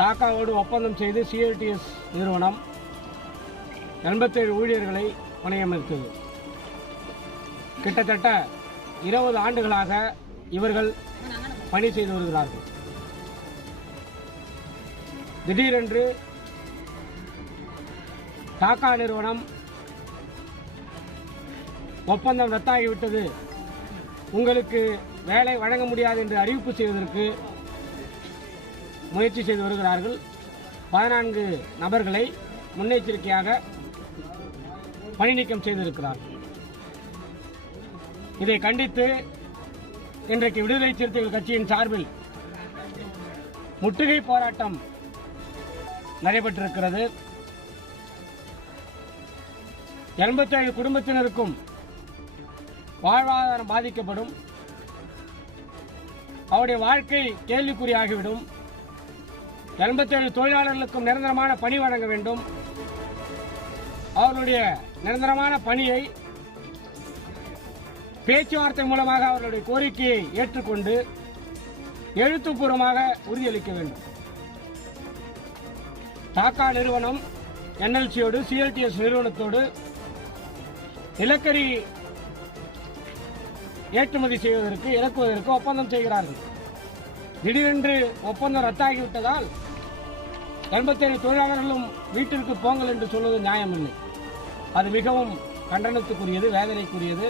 டாக்காவோடு ஒப்பந்தம் செய்து சிஎல்டிஎஸ் நிறுவனம் 87 ஊழியர்களை பணியமர்த்தது. கிட்டத்தட்ட 20 ஆண்டுகளாக இவர்கள் பணி செய்து வருகிறார்கள். திடீரென்று டாக்கா நிறுவனம் ஒப்பந்தம் ரத்தாகிவிட்டது, உங்களுக்கு வேலை வழங்க முடியாது என்று அறிவிப்பு செய்வதற்கு முயற்சி செய்து வருகிறார்கள். 14 நபர்களை முன்னெச்சரிக்கையாக பணி நீக்கம் செய்திருக்கிறார்கள். இதை கண்டித்து இன்றைக்கு விடுதலை சிறுத்தைகள் கட்சியின் சார்பில் முற்றுகை போராட்டம் நடைபெற்றிருக்கிறது. 87 குடும்பத்தினருக்கும் வாழ்வாதாரம் பாதிக்கப்படும், அவருடைய வாழ்க்கை கேள்விக்குறியாகிவிடும். 87 தொழிலாளர்களுக்கும் நிரந்தரமான பணி வழங்க வேண்டும். அவர்களுடைய நிரந்தரமான பணியை பேச்சுவார்த்தை மூலமாக அவர்களுடைய கோரிக்கையை ஏற்றுக்கொண்டு எழுத்துப்பூர்வமாக உறுதியளிக்க வேண்டும். டாக்கா நிறுவனம் என்எல்சியோடு சிஎல்டிஎஸ் நிறுவனத்தோடு நிலக்கரி ஏற்றுமதி செய்வதற்கு இறக்குவதற்கு ஒப்பந்தம் செய்கிறார்கள். திடீரென்று ஒப்பந்தம் ரத்தாகிவிட்டதால் 87 தொழிலாளர்களும் வீட்டிற்கு போங்கள் என்று சொல்வது நியாயமில்லை. அது மிகவும் கண்டனத்துக்குரியது, வேதனைக்குரியது.